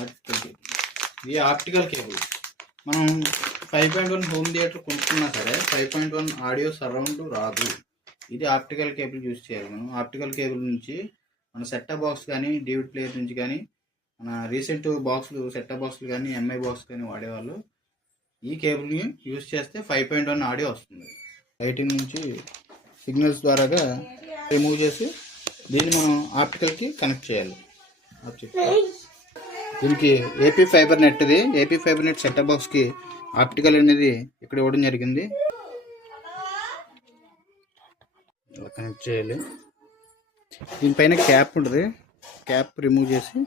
Article cable. ఇది optical cable. మనం five point one home theatre కొనుక్కున్నా సరే five point one audio surround రాదు. ఇది ఆప్టికల్ కేబుల్ యూజ్ చేయాలి మనం. ఆప్టికల్ కేబుల్ నుంచి మన సెట్టప్ బాక్స్ కానీ డివిడ్ ప్లేయర్ నుంచి కానీ మన రీసెంట్ బాక్స్లు సెట్టప్ బాక్స్లు కానీ ఎంఐ బాక్స్ కానీ వాడేవాళ్ళు ఈ కేబుల్ని యూజ్ చేస్తే ఫైవ్ పాయింట్ వన్ ఆడియో వస్తుంది. లైటింగ్ నుంచి సిగ్నల్స్ ద్వారాగా రిమూవ్ చేసి దీన్ని మనం ఆప్టికల్కి కనెక్ట్ చేయాలి. ఆప్టికల్ దీనికి ఏపీ ఫైబర్ నెట్ ఇది. ఏపీ ఫైబర్ నెట్ సెటప్ బాక్స్కి ఆప్టికల్ అనేది ఇక్కడ ఇవ్వడం జరిగింది. ఇలా కనెక్ట్ చేయాలి. దీనిపైన క్యాప్ ఉంటుంది. క్యాప్ రిమూవ్ చేసి